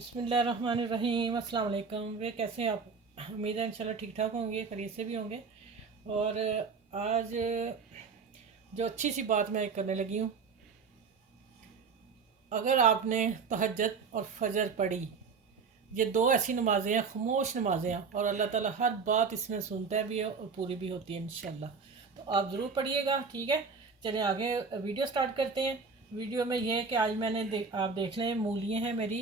बिस्मिल्लाहिर्रहमानिर्रहीम। अस्सलाम वालेकुम। वे कैसे हैं आप? उम्मीद है इंशाल्लाह ठीक ठाक होंगे, खैरियत से भी होंगे। और आज जो अच्छी सी बात मैं करने लगी हूँ, अगर आपने तहज्जुद और फजर पढ़ी, ये दो ऐसी नमाज़ें हैं, खामोश नमाज़ें हैं, और अल्लाह ताला हर बात इसमें सुनता भी है और पूरी भी होती है इंशाल्लाह। तो आप ज़रूर पढ़िएगा, ठीक है। चलिए आगे वीडियो स्टार्ट करते हैं। वीडियो में ये है कि आज मैंने आप देख लें, मूलियाँ हैं मेरी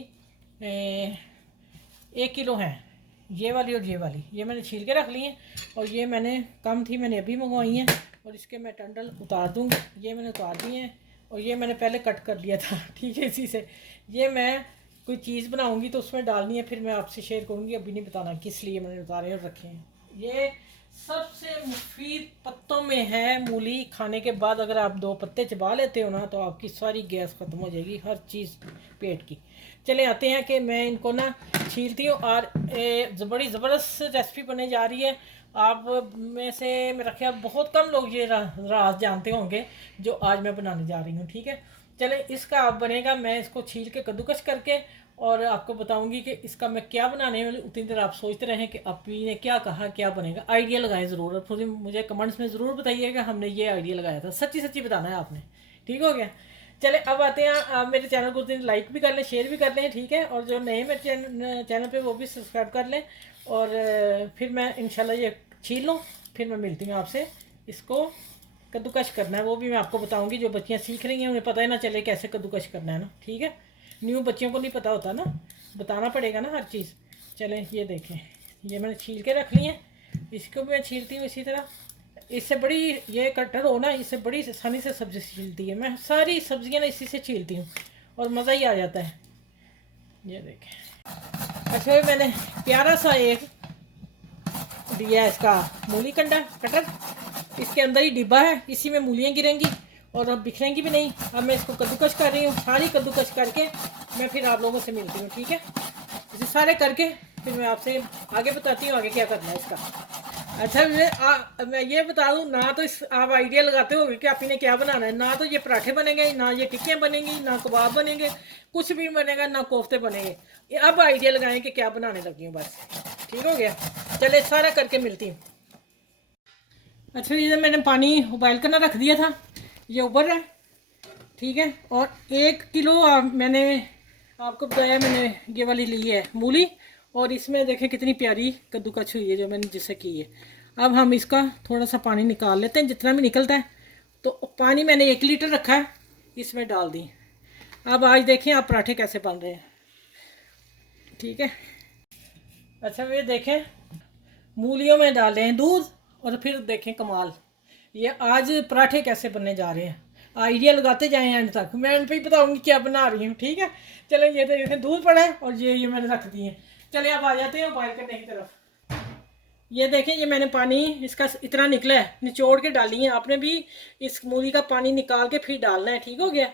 1 किलो हैं। ये वाली और ये मैंने छील के रख ली हैं। और ये मैंने कम थी, मैंने अभी मंगवाई हैं। और इसके मैं टंडल उतार दूँगी। ये मैंने उतार दिए हैं और ये मैंने पहले कट कर लिया था ठीक है। इसी से ये मैं कोई चीज़ बनाऊंगी तो उसमें डालनी है, फिर मैं आपसे शेयर करूंगी। अभी नहीं बताना किस लिए मैंने उतारे और रखे हैं। ये सबसे मुफीद पत्तों में है मूली। खाने के बाद अगर आप 2 पत्ते चबा लेते हो ना, तो आपकी सारी गैस ख़त्म हो जाएगी, हर चीज़ पेट की। चले आते हैं कि मैं इनको ना छीलती हूँ। और बड़ी ज़बरदस्त रेसिपी बनने जा रही है। आप में से मेरा ख्याल बहुत कम लोग ये राज जानते होंगे जो आज मैं बनाने जा रही हूँ, ठीक है। चले इसका आप बनेगा, मैं इसको छील के कद्दूकस करके और आपको बताऊंगी कि इसका मैं क्या बनाने वाली। उतनी देर आप सोचते रहें कि आपी ने क्या कहा, क्या बनेगा। आइडिया लगाएं ज़रूर, और फिर मुझे कमेंट्स में ज़रूर बताइएगा हमने ये आइडिया लगाया था। सच्ची सच्ची बताना है आपने, ठीक हो गया। चले अब आते हैं, आप मेरे चैनल को लाइक भी कर लें, शेयर भी कर लें, ठीक है। और जो नए मेरे चैनल पे वो भी सब्सक्राइब कर लें। और फिर मैं इंशाल्लाह ये छील लूँ, फिर मैं मिलती हूँ आपसे। इसको कद्दूकश करना है वो भी मैं आपको बताऊंगी। जो बच्चियाँ सीख रही हैं उन्हें पता ही ना चले कैसे कद्दूकश करना है ना, ठीक है। न्यू बच्चियों को नहीं पता होता ना, बताना पड़ेगा ना हर चीज़। चलें ये देखें, ये मैंने छील के रख ली है। इसको भी मैं छीलती हूँ इसी तरह। इससे बड़ी ये कटर हो ना, इससे बड़ी आसानी से सब्ज़ी छीलती है। मैं सारी सब्ज़ियाँ ना इसी से छीलती हूँ और मज़ा ही आ जाता है। ये देखें। अच्छा ये मैंने प्यारा सा एक दिया इसका मूली कंडा कटर। इसके अंदर ही डिब्बा है, इसी में मूलियाँ गिरेंगी और अब बिखरेंगी भी नहीं। अब मैं इसको कद्दूकश कर रही हूँ, सारी कद्दूकश करके मैं फिर आप लोगों से मिलती हूँ, ठीक है। इसे सारे करके फिर मैं आपसे आगे बताती हूँ आगे क्या करना है इसका। अच्छा मैं ये बता दूँ ना, तो इस आप आइडिया लगाते होगे कि आप इन्हें क्या बनाना है। ना तो ये पराठे बनेंगे, ना ये टिक्कियाँ बनेंगी, ना कबाब बनेंगे, कुछ भी बनेगा, ना कोफ्ते बनेंगे। ये अब आइडिया लगाएं कि क्या बनाने लगी हूँ, बस ठीक हो गया। चले सारा करके मिलती हूँ। अच्छा ये मैंने पानी उबाल कर ना रख दिया था, ये उबल रहा है, ठीक है। और 1 किलो मैंने आपको बताया, मैंने ये वाली ली है मूली। और इसमें देखें कितनी प्यारी कद्दूकस हुई है जो मैंने जिससे की है। अब हम इसका थोड़ा सा पानी निकाल लेते हैं, जितना भी निकलता है। तो पानी मैंने 1 लीटर रखा है, इसमें डाल दी। अब आज देखें आप पराठे कैसे बन रहे हैं, ठीक है। अच्छा ये देखें, मूलियों में डालें हैं दूध। और फिर देखें कमाल, ये आज पराठे कैसे बनने जा रहे हैं। आइडिया लगाते जाएं एंड तक, मैं एंड पे ही बताऊंगी क्या बना रही हूँ, ठीक है। चलें ये देखें दूध पड़ा है और ये मैंने रख दिए। चलिए अब आ जाते हैं बॉयल करने की तरफ। ये देखें, ये मैंने पानी इसका इतना निकला है, निचोड़ के डाली है। आपने भी इस मूली का पानी निकाल के फिर डालना है, ठीक हो गया।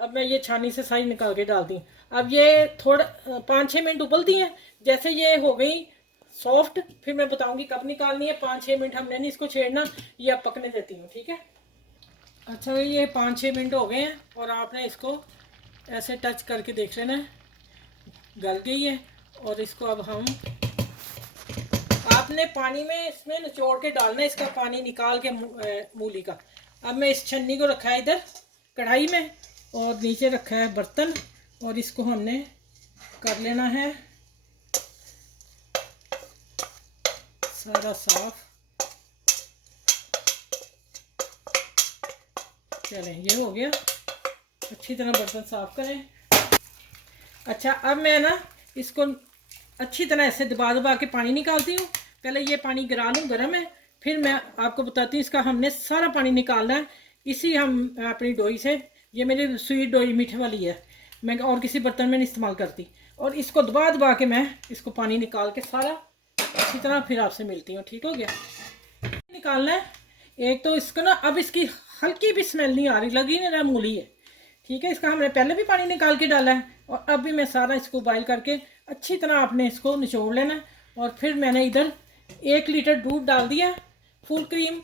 अब मैं ये छानी से सारी निकाल के डालती हूँ। अब ये थोड़ा 5-6 मिनट उबलती हैं। जैसे ये हो गई सॉफ्ट, फिर मैं बताऊंगी कब निकालनी है। 5-6 मिनट हमने नहीं इसको छेड़ना, ये अब पकने देती हूँ, ठीक है। अच्छा ये 5-6 मिनट हो गए हैं और आपने इसको ऐसे टच करके देख लेना है, गल गई है। और इसको अब हम, आपने पानी में इसमें निचोड़ के डालना है, इसका पानी निकाल के मूली का। अब मैं इस छन्नी को रखा है इधर कढ़ाई में, और नीचे रखा है बर्तन। और इसको हमने कर लेना है सारा साफ। चलें ये हो गया, अच्छी तरह बर्तन साफ करें। अच्छा अब मैं ना इसको अच्छी तरह ऐसे दबा दबा के पानी निकालती हूँ। पहले ये पानी गिरा लूँ, गर्म है। फिर मैं आपको बताती हूँ, इसका हमने सारा पानी निकालना है इसी हम अपनी डोई से। ये मेरी स्वीट डोई मीठे वाली है, मैं और किसी बर्तन में नहीं इस्तेमाल करती। और इसको दबा दबा के मैं इसको पानी निकाल के सारा अच्छी तरह फिर आपसे मिलती हूँ, ठीक हो गया। निकालना है एक तो इसको ना, अब इसकी हल्की भी स्मेल नहीं आ रही, लगी नहीं रहा मूली है, ठीक है। इसका हमने पहले भी पानी निकाल के डाला है और अब भी मैं सारा इसको बॉयल करके अच्छी तरह आपने इसको निचोड़ लेना है। और फिर मैंने इधर 1 लीटर दूध डाल दिया, फुल क्रीम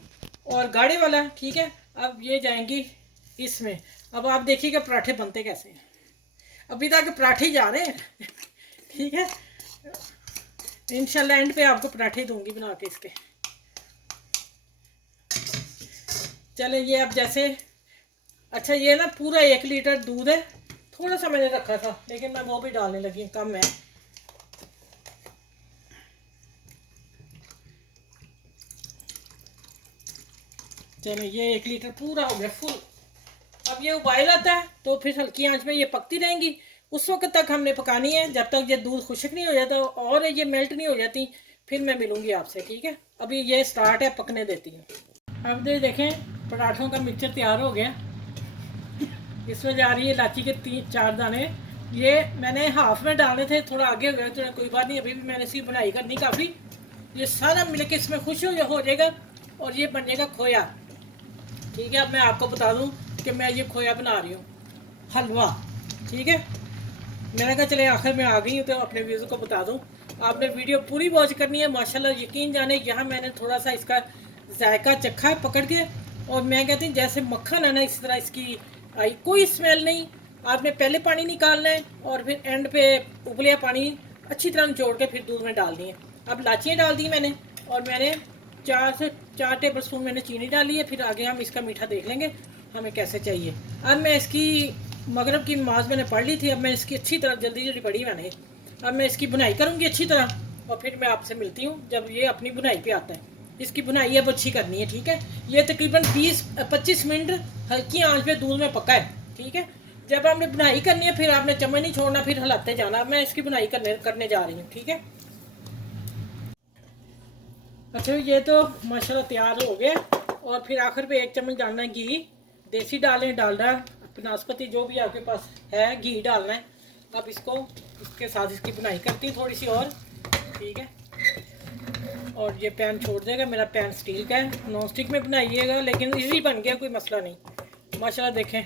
और गाढ़े वाला, ठीक है। अब ये जाएंगी इसमें। अब आप देखिएगा पराठे बनते कैसे हैं। अभी तक पराठे जा रहे हैं ठीक है, इंशाल्लाह एंड पे आपको पराठे दूंगी बना के इसके। चले ये अब जैसे, अच्छा ये ना पूरा 1 लीटर दूध है, थोड़ा सा मैंने रखा था लेकिन मैं वो भी डालने लगी, कम है। चलो ये 1 लीटर पूरा हो गया फुल। अब ये उबाल आता है तो फिर हल्की आंच में ये पकती रहेंगी। उस वक्त तक हमने पकानी है जब तक ये दूध खुश्क नहीं हो जाता और ये मेल्ट नहीं हो जाती, फिर मैं मिलूंगी आपसे, ठीक है। अभी ये स्टार्ट है, पकने देती हूँ। अब देखें पराठों का मिक्सचर तैयार हो गया। इसमें जा रही है इलायची के 3-4 दाने। ये मैंने हाफ में डाले थे, थोड़ा आगे हो गया तो कोई बात नहीं, अभी भी मैंने इसकी बनाई करनी काफ़ी। ये सारा मिल के इसमें खुश हो जाएगा और ये बन जाएगा खोया, ठीक है। अब मैं आपको बता दूं कि मैं ये खोया बना रही हूँ, हलवा, ठीक है। मैंने कहा चले आखिर में आ गई हूँ तो अपने व्यूज़ को बता दूं। आपने वीडियो पूरी वॉच करनी है माशाल्लाह, यकीन जाने यहाँ मैंने थोड़ा सा इसका जायका चखा है पकड़ के, और मैं कहती हूँ जैसे मक्खन है ना इस तरह इसकी आई, कोई स्मेल नहीं। आपने पहले पानी निकालना है और फिर एंड पे उबलिया पानी अच्छी तरह निचोड़ के फिर दूध में डाल दिए। अब लाचियाँ डाल दी मैंने, और मैंने 4 टेबल स्पून मैंने चीनी डाली है। फिर आगे हम इसका मीठा देख लेंगे हमें कैसे चाहिए। अब मैं इसकी मगरब की नमाज मैंने पढ़ ली थी, अब मैं इसकी अच्छी तरह जल्दी पढ़ी मैंने। अब मैं इसकी बुनाई करूँगी अच्छी तरह और फिर मैं आपसे मिलती हूँ जब ये अपनी बुनाई पे आता है। इसकी बुनाई अब अच्छी करनी है, ठीक है। ये तकरीबन 20-25 मिनट हल्की आंच पे दूध में पका है, ठीक है। जब आपने बुनाई करनी है फिर आपने चम्मच नहीं छोड़ना, फिर हिलाते जाना। मैं इसकी बुनाई करने जा रही हूँ, ठीक है। अच्छा ये तो माशाल्लाह तैयार हो गया, और फिर आखिर पे 1 चम्मच डालना है घी। देसी डालें, डालडा, नाशपाती जो भी आपके पास है, घी डालना है। अब इसको इसके साथ इसकी बुनाई करती हूँ थोड़ी सी और, ठीक है। और ये पैन छोड़ देगा, मेरा पैन स्टील का है, नॉन स्टिक में बनाइएगा, लेकिन इजी बन गया, कोई मसला नहीं। माशाल्लाह देखें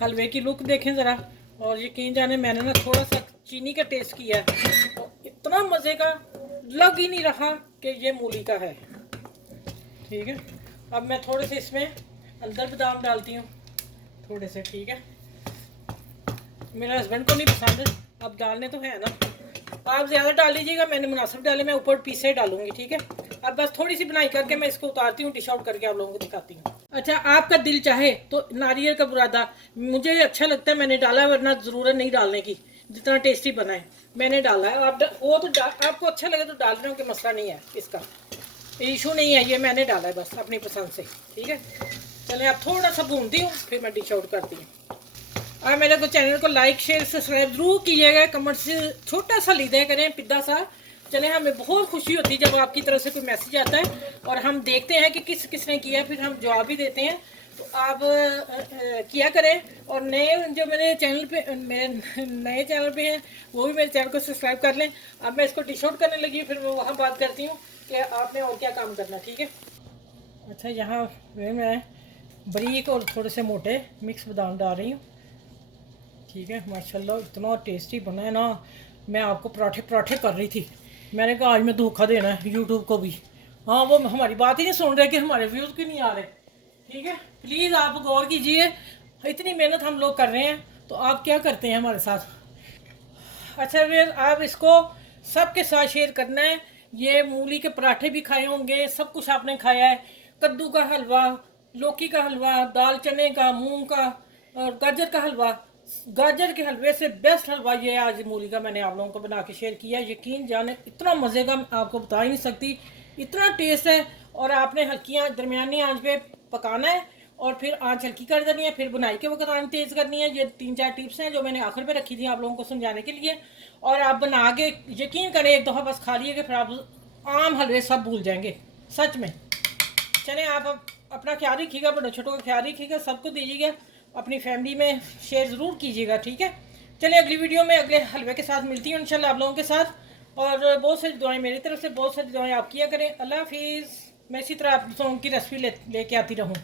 हलवे की लुक देखें ज़रा, और यकीन जाने मैंने ना थोड़ा सा चीनी का टेस्ट किया है तो इतना मज़े का लग ही नहीं रहा कि ये मूली का है, ठीक है। अब मैं थोड़े से इसमें अंदर बादाम डालती हूँ थोड़े से, ठीक है। मेरे हस्बैंड को नहीं पसंद, अब डालने तो है ना, आप ज़्यादा डाल लीजिएगा, मैंने मुनासिब डाले, मैं ऊपर पीसे डालूंगी, ठीक है। अब बस थोड़ी सी बनाई करके मैं इसको उतारती हूँ, डिश आउट करके आप लोगों को दिखाती हूँ। अच्छा आपका दिल चाहे तो नारियल का बुरादा मुझे अच्छा लगता है, मैंने डाला, वरना ज़रूरत नहीं डालने की, जितना टेस्टी बना है मैंने डाला है। आप वो तो आपको अच्छा लगे तो डाल रहे हो, कि मसला नहीं है, इसका इशू नहीं है, ये मैंने डाला है बस अपनी पसंद से, ठीक है। चले आप थोड़ा सा भूनती हूँ फिर मैं डिश आउट करती हूँ। और मेरे को चैनल को लाइक शेयर सब्सक्राइब जरूर कीजिएगा, कमेंट से छोटा सा लीजिए करें, पिद्दा सा। चले हमें बहुत खुशी होती है जब आपकी तरफ से कोई मैसेज आता है और हम देखते हैं कि किसने किया, फिर हम जवाब भी देते हैं। तो आप किया करें, और नए जो मेरे चैनल पे, मेरे नए चैनल पे हैं वो भी मेरे चैनल को सब्सक्राइब कर लें। अब मैं इसको डिश आउट करने लगी, फिर मैं वहाँ बात करती हूँ कि आपने और क्या काम करना, ठीक है। अच्छा यहाँ मैं बारीक और थोड़े से मोटे मिक्स बादाम डाल रही हूँ, ठीक है। माशाल्लाह इतना टेस्टी बना है ना, मैं आपको पराठे कर रही थी, मैंने कहा आज मैं धोखा देना है यूट्यूब को भी। हाँ वो हमारी बात ही नहीं सुन रहे कि हमारे व्यूज़ क्यों नहीं आ रहे, ठीक है। प्लीज़ आप गौर कीजिए, इतनी मेहनत हम लोग कर रहे हैं तो आप क्या करते हैं हमारे साथ। अच्छा फिर आप इसको सबके साथ शेयर करना है। ये मूली के पराठे भी खाए होंगे, सब कुछ आपने खाया है, कद्दू का हलवा, लौकी का हलवा, दाल चने का, मूंग का और गाजर का हलवा। गाजर के हलवे से बेस्ट हलवा ये आज मूली का मैंने आप लोगों को बना के शेयर किया। यकीन जाने इतना मज़े का आपको बता ही नहीं सकती, इतना टेस्ट है। और आपने हल्की आंच, दरमियानी आंच पे पकाना है और फिर आंच हल्की कर देनी है, फिर बुनाई के वक्त आंच तेज़ करनी है। ये 3-4 टिप्स हैं जो मैंने आखिर पे रखी थी आप लोगों को समझाने के लिए। और आप बना के यकीन करें एक दफ़ा बस खा लिएगा, फिर आप आम हलवे सब भूल जाएंगे सच में। चलें आप अपना ख्याल रखिएगा, बड़े छोटों का ख्याल रखिएगा, सबको दीजिएगा, अपनी फैमिली में शेयर ज़रूर कीजिएगा, ठीक है। चलिए अगली वीडियो में अगले हलवे के साथ मिलती हूँ इंशाल्लाह आप लोगों के साथ। और बहुत सारी दुआएं मेरी तरफ से, बहुत सारी दुआएं आप किया करें। अल्लाह हाफिज़। मैं इसी तरह आप लोगों की रेसिपी लेके आती रहूँ।